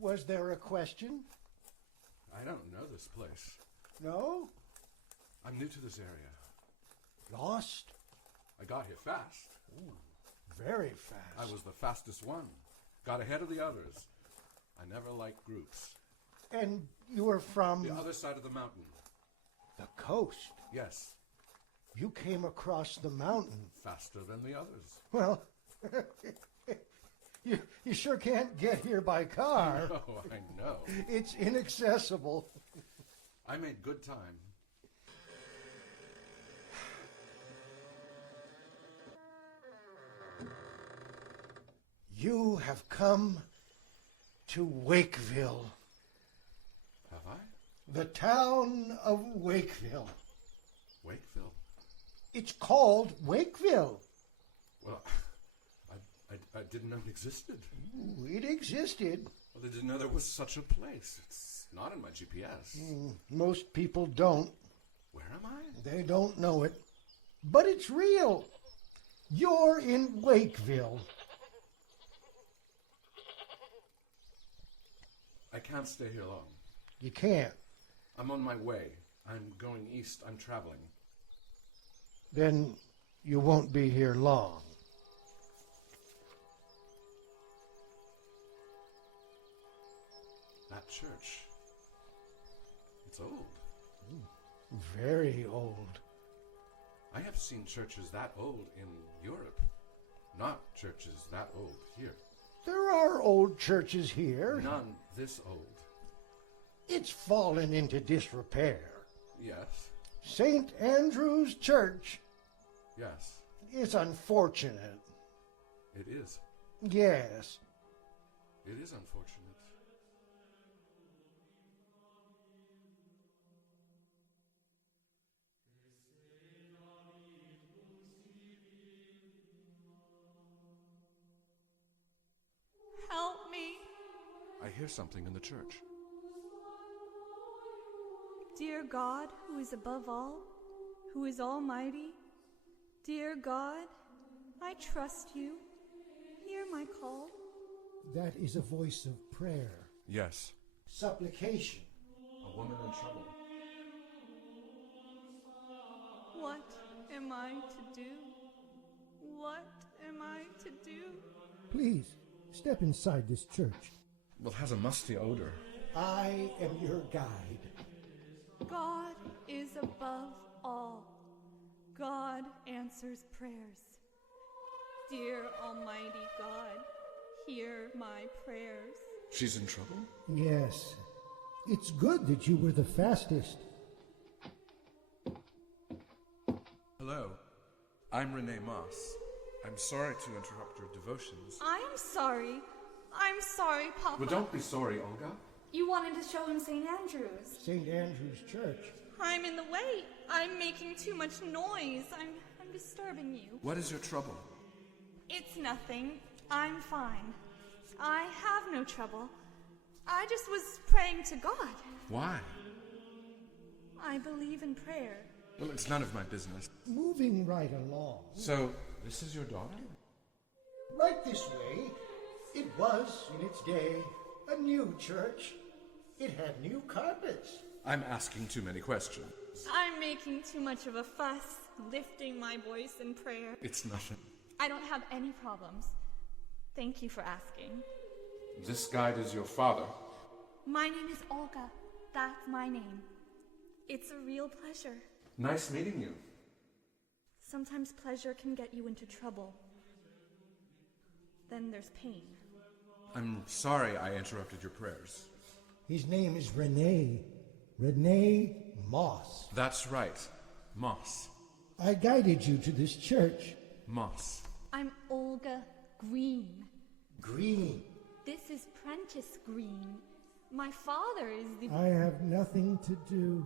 Was there a question? I don't know this place. No? I'm new to this area. Lost? I got here fast. Ooh, very fast. I was the fastest one. Got ahead of the others. I never liked groups. And you were from... The other side of the mountain. The coast? Yes. You came across the mountain. Faster than the others. Well, you sure can't get here by car. Oh, I know. It's inaccessible. I made good time. You have come to Wakeville, Have I? the town of Wakeville. Wakeville? It's called Wakeville. Well, I didn't know it existed. Ooh, it existed. Well, I didn't know there was such a place. It's not in my GPS. Most people don't. Where am I? They don't know it. But it's real. You're in Wakeville. I can't stay here long. You can't. I'm on my way. I'm going east. I'm traveling. Then you won't be here long. That church. It's old. Very old. I have seen churches that old in Europe. Not churches that old here. There are old churches here. None this old. It's fallen into disrepair. Yes. St. Andrew's Church Yes. is unfortunate. It is. Yes. It is unfortunate. Help me. I hear something in the church. Dear God, who is above all, who is almighty, dear God, I trust you. Hear my call. That is a voice of prayer. Yes. Supplication. A woman in trouble. What am I to do? What am I to do? Please, step inside this church. Well, it has a musty odor. I am your guide. God is above all. God answers prayers. Dear Almighty God, hear my prayers. She's in trouble? Yes. It's good that you were the fastest. Hello. I'm Renee Moss. I'm sorry to interrupt your devotions. I'm sorry. I'm sorry, Papa. Well, don't be sorry, Olga. You wanted to show him St. Andrew's. St. Andrew's Church. I'm in the way. I'm making too much noise. I'm disturbing you. What is your trouble? It's nothing. I'm fine. I have no trouble. I just was praying to God. Why? I believe in prayer. Well, it's none of my business. Moving right along. So, this is your daughter? Right this way. It was, in its day, a new church. It had new carpets. I'm asking too many questions. I'm making too much of a fuss, lifting my voice in prayer. It's nothing. I don't have any problems. Thank you for asking. This guide is your father. My name is Olga. That's my name. It's a real pleasure. Nice meeting you. Sometimes pleasure can get you into trouble. Then there's pain. I'm sorry I interrupted your prayers. His name is Renee. Renee Moss. That's right. Moss. I guided you to this church. Moss. I'm Olga Green. Green. This is Prentice Green. My father is the... I have nothing to do.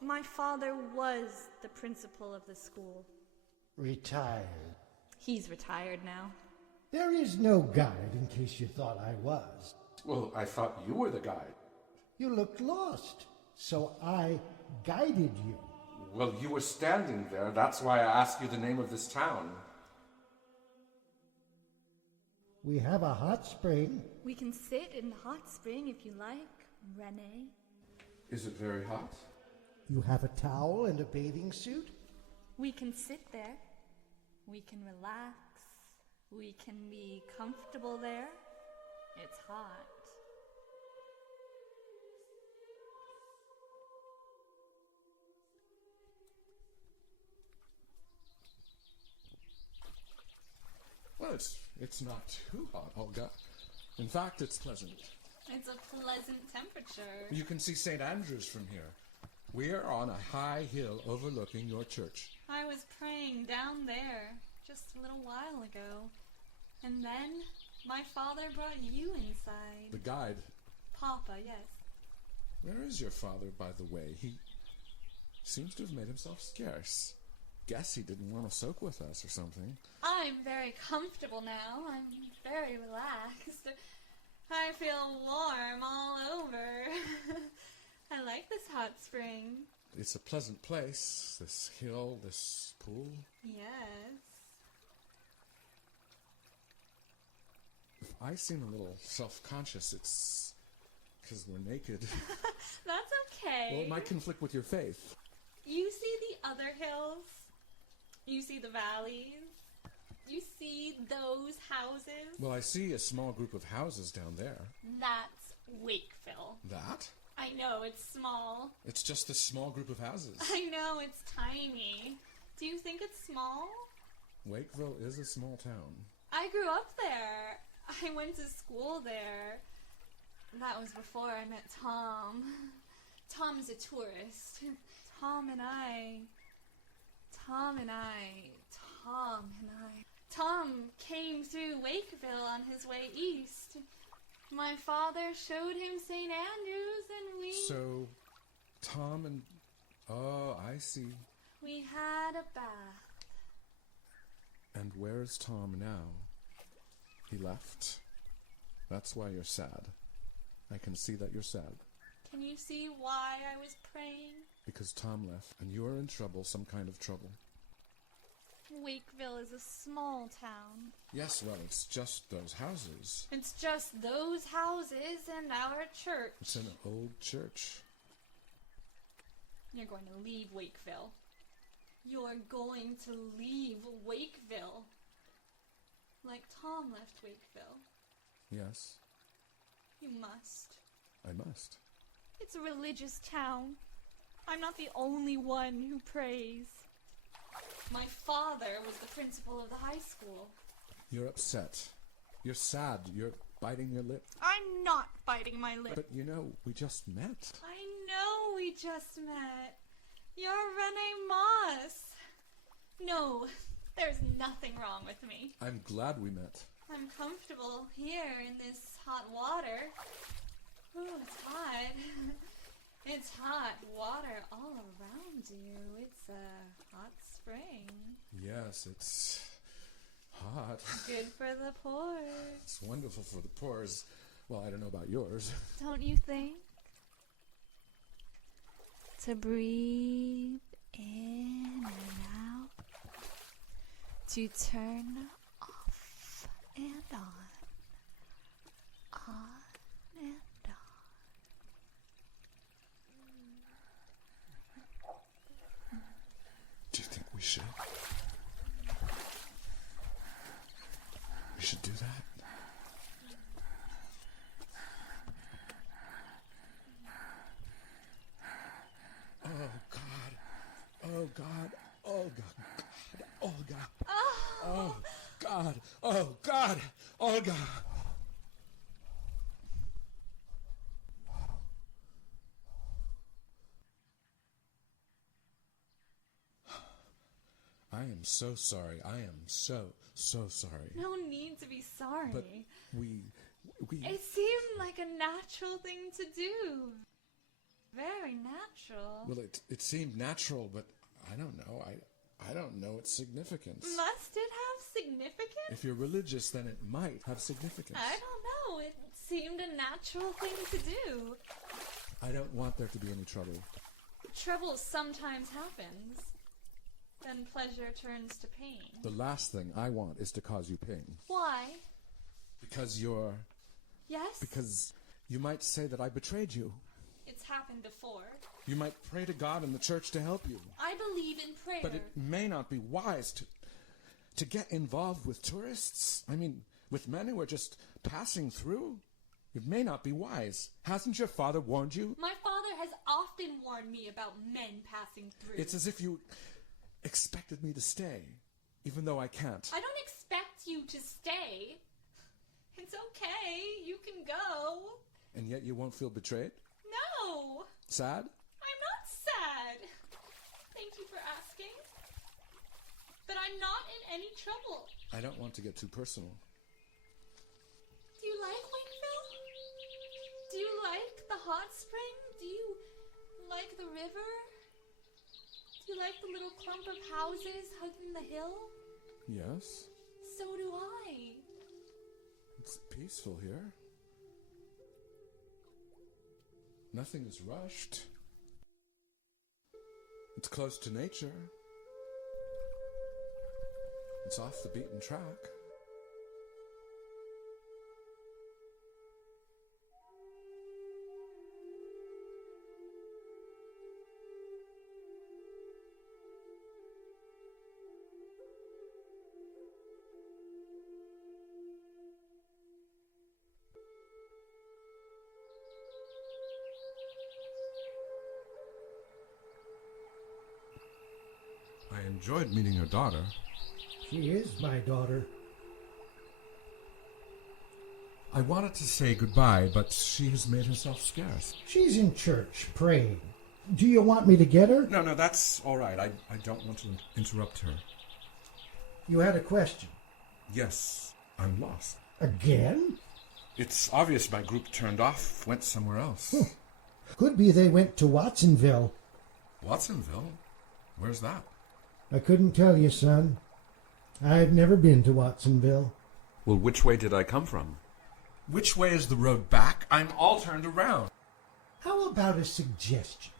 My father was the principal of the school. Retired. He's retired now. There is no guide in case you thought I was. Well, I thought you were the guide. You looked lost, so I guided you. Well, you were standing there. That's why I asked you the name of this town. We have a hot spring. We can sit in the hot spring if you like, Renee. Is it very hot? You have a towel and a bathing suit. We can sit there. We can relax. We can be comfortable there. It's hot. Well, it's not too hot, Olga. In fact, it's pleasant. It's a pleasant temperature. You can see St. Andrew's from here. We're on a high hill overlooking your church. I was praying down there just a little while ago. And then my father brought you inside. The guide. Papa, yes. Where is your father, by the way? He seems to have made himself scarce. Guess he didn't want to soak with us or something. I'm very comfortable now. I'm very relaxed. I feel warm all over. I like this hot spring. It's a pleasant place, this hill, this pool. Yes. If I seem a little self-conscious, it's because we're naked. That's okay. Well, it might conflict with your faith. You see the other hills? You see the valleys? You see those houses? Well, I see a small group of houses down there. That's Wakeville. That? I know, it's small. It's just this small group of houses. I know, it's tiny. Do you think it's small? Wakeville is a small town. I grew up there. I went to school there. That was before I met Tom. Tom is a tourist. Tom came through Wakeville on his way east. My father showed him St. Andrews and we... So, Tom and... Oh, I see. We had a bath. And where's Tom now? He left. That's why you're sad. I can see that you're sad. Can you see why I was praying? Because Tom left, and you're in trouble, some kind of trouble. Wakeville is a small town. Yes, well, it's just those houses. It's just those houses and our church. It's an old church. You're going to leave Wakeville. You're going to leave Wakeville. Like Tom left Wakeville. Yes, You must. I must. It's a religious town. I'm not the only one who prays. My father was the principal of the high school. You're upset. You're sad. You're biting your lip. I'm not biting my lip. But you know, we just met. I know we just met. You're Renee Moss. No, there's nothing wrong with me. I'm glad we met. I'm comfortable here in this hot water. Ooh, it's hot. It's hot water all around you. It's a hot spring. Yes, it's hot. Good for the pores. It's wonderful for the pores. Well, I don't know about yours. Don't you think? To breathe in and out. To turn off and on. On and on. Do you think we should? We should do that? Oh, God. Oh, God. Oh, God. Oh, God. Oh, God. Oh, God. Oh, God. I am so sorry. I am so sorry. No need to be sorry. But we... It seemed like a natural thing to do. Very natural. Well, it seemed natural, but I don't know. I don't know its significance. Must it have significance? If you're religious, then it might have significance. I don't know. It seemed a natural thing to do. I don't want there to be any trouble. Trouble sometimes happens. Then pleasure turns to pain. The last thing I want is to cause you pain. Why? Because you're... Yes? Because you might say that I betrayed you. It's happened before. You might pray to God and the church to help you. I believe in prayer. But it may not be wise to get involved with tourists. I mean, with men who are just passing through. It may not be wise. Hasn't your father warned you? My father has often warned me about men passing through. It's as if you expected me to stay, even though I can't. I don't expect you to stay. It's okay. You can go. And yet you won't feel betrayed? No. Sad? I'm not sad. Thank you for asking. But I'm not in any trouble. I don't want to get too personal. Do you like Wakeville? Do you like the hot spring? Do you like the river? Do you like the little clump of houses hugging the hill? Yes. So do I. It's peaceful here. Nothing is rushed. It's close to nature. It's off the beaten track. I enjoyed meeting your daughter. She is my daughter. I wanted to say goodbye, but she has made herself scarce. She's in church, praying. Do you want me to get her? No, that's all right. I don't want to interrupt her. You had a question. Yes, I'm lost. Again? It's obvious my group turned off, went somewhere else. Could be they went to Watsonville. Watsonville? Where's that? I couldn't tell you, son. I've never been to Watsonville. Well, which way did I come from? Which way is the road back? I'm all turned around. How about a suggestion?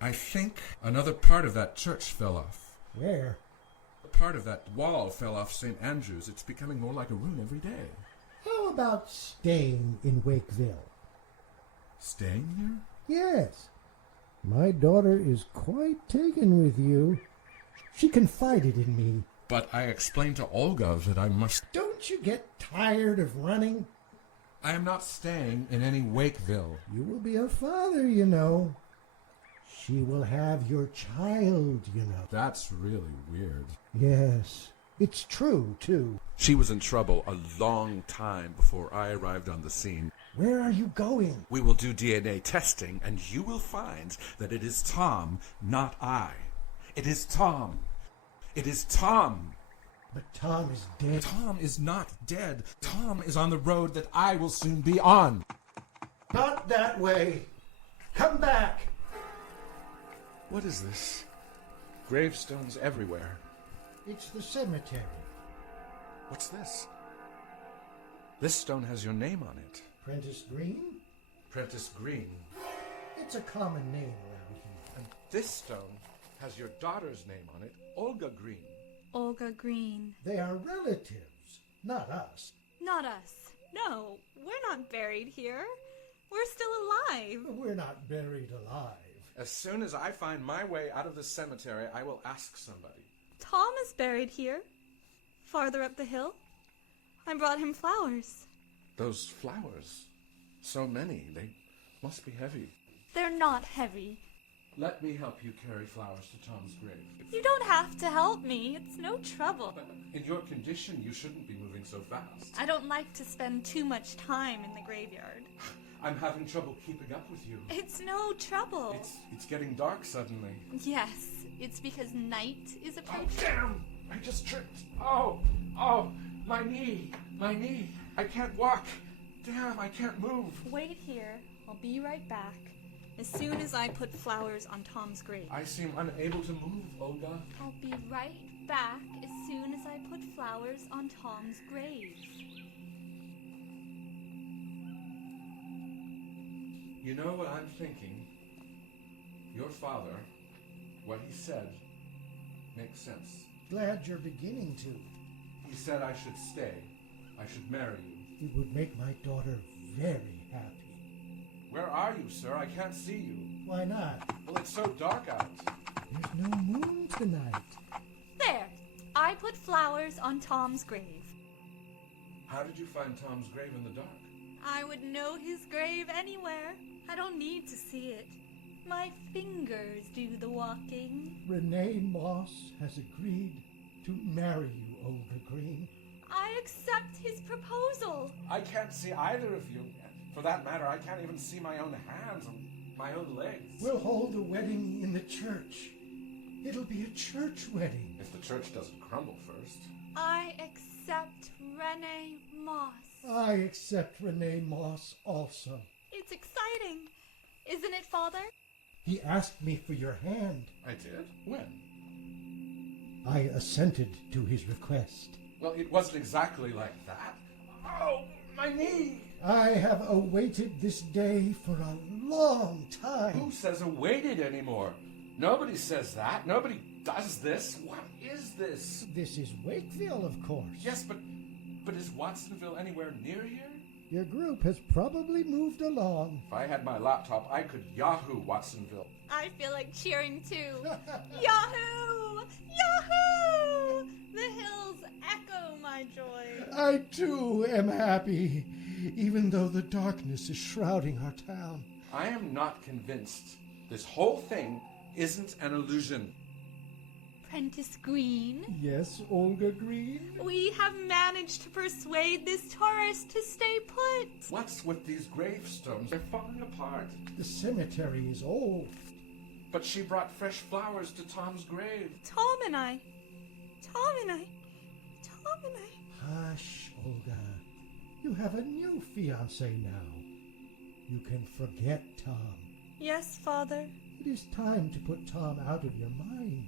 I think another part of that church fell off. Where? A part of that wall fell off St. Andrew's. It's becoming more like a ruin every day. How about staying in Wakeville? Staying here? Yes. My daughter is quite taken with you. She confided in me. But I explained to Olga that I must... Don't you get tired of running? I am not staying in any Wakeville. You will be a father, you know. She will have your child, you know. That's really weird. Yes, it's true, too. She was in trouble a long time before I arrived on the scene. Where are you going? We will do DNA testing, and you will find that it is Tom, not I. It is Tom. It is Tom. But Tom is dead. Tom is not dead. Tom is on the road that I will soon be on. Not that way. Come back. What is this? Gravestones everywhere. It's the cemetery. What's this? This stone has your name on it. Prentice Green? Prentice Green. It's a common name around here. And this stone has your daughter's name on it, Olga Green. Olga Green. They are relatives, not us. Not us. No, we're not buried here. We're still alive. We're not buried alive. As soon as I find my way out of the cemetery, I will ask somebody. Tom is buried here, farther up the hill. I brought him flowers. Those flowers. So many. They must be heavy. They're not heavy. Let me help you carry flowers to Tom's grave. You don't have to help me. It's no trouble. But in your condition, you shouldn't be moving so fast. I don't like to spend too much time in the graveyard. I'm having trouble keeping up with you. It's no trouble. It's getting dark suddenly. Yes, it's because night is Oh, approaching. damn! I just tripped. Oh, my knee. I can't walk. Damn, I can't move. Wait here. I'll be right back. As soon as I put flowers on Tom's grave. I seem unable to move, Olga. I'll be right back as soon as I put flowers on Tom's grave. You know what I'm thinking? Your father, what he said, makes sense. glad you're beginning to. He said I should stay. I should marry you. It would make my daughter very happy. Where are you, sir? I can't see you. Why not? Well, it's so dark out. There's no moon tonight. There. I put flowers on Tom's grave. How did you find Tom's grave in the dark? I would know his grave anywhere. I don't need to see it. My fingers do the walking. Renee Moss has agreed to marry you, Olga Green. I accept his proposal. I can't see either of you. For that matter, I can't even see my own hands and my own legs. We'll hold the wedding in the church. It'll be a church wedding. If the church doesn't crumble first. I accept Renee Moss. I accept Renee Moss also. It's exciting. Isn't it, Father? He asked me for your hand. I did? When? I assented to his request. Well, it wasn't exactly like that. Oh, my knee! I have awaited this day for a long time. Who says awaited anymore? Nobody says that. Nobody does this. What is this? This is Wakeville, of course. Yes, but is Watsonville anywhere near here? Your group has probably moved along. If I had my laptop, I could Yahoo Watsonville. I feel like cheering too. Yahoo! Yahoo! The hills echo my joy. I too am happy, even though the darkness is shrouding our town. I am not convinced. This whole thing isn't an illusion. Prentice Green, Yes, Olga Green? we have managed to persuade this tourist to stay put. What's with these gravestones? They're falling apart. The cemetery is old. But she brought fresh flowers to Tom's grave. Tom and I. Hush, Olga. You have a new fiancé now. You can forget Tom. Yes, Father. It is time to put Tom out of your mind.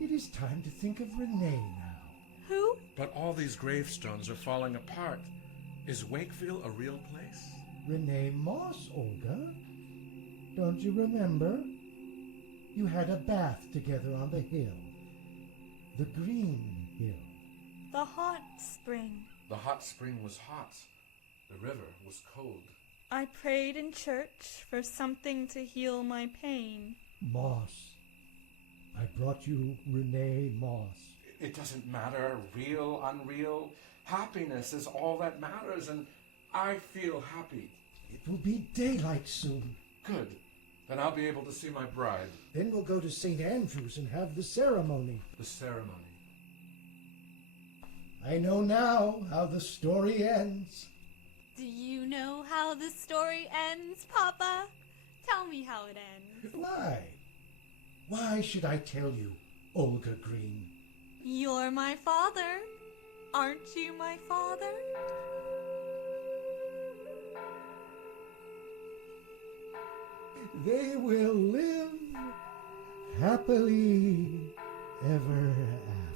It is time to think of Renee now. Who? But all these gravestones are falling apart. Is Wakeville a real place? Renee Moss, Olga. Don't you remember? You had a bath together on the hill. The Green Hill. The hot spring. The hot spring was hot. The river was cold. I prayed in church for something to heal my pain. Moss. I brought you Renee Moss. It doesn't matter, real, unreal. Happiness is all that matters, and I feel happy. It will be daylight soon. Good. Then I'll be able to see my bride. Then we'll go to St. Andrew's and have the ceremony. The ceremony. I know now how the story ends. Do you know how the story ends, Papa? Tell me how it ends. Why? Why should I tell you, Olga Green? You're my father. Aren't you my father? They will live happily ever after.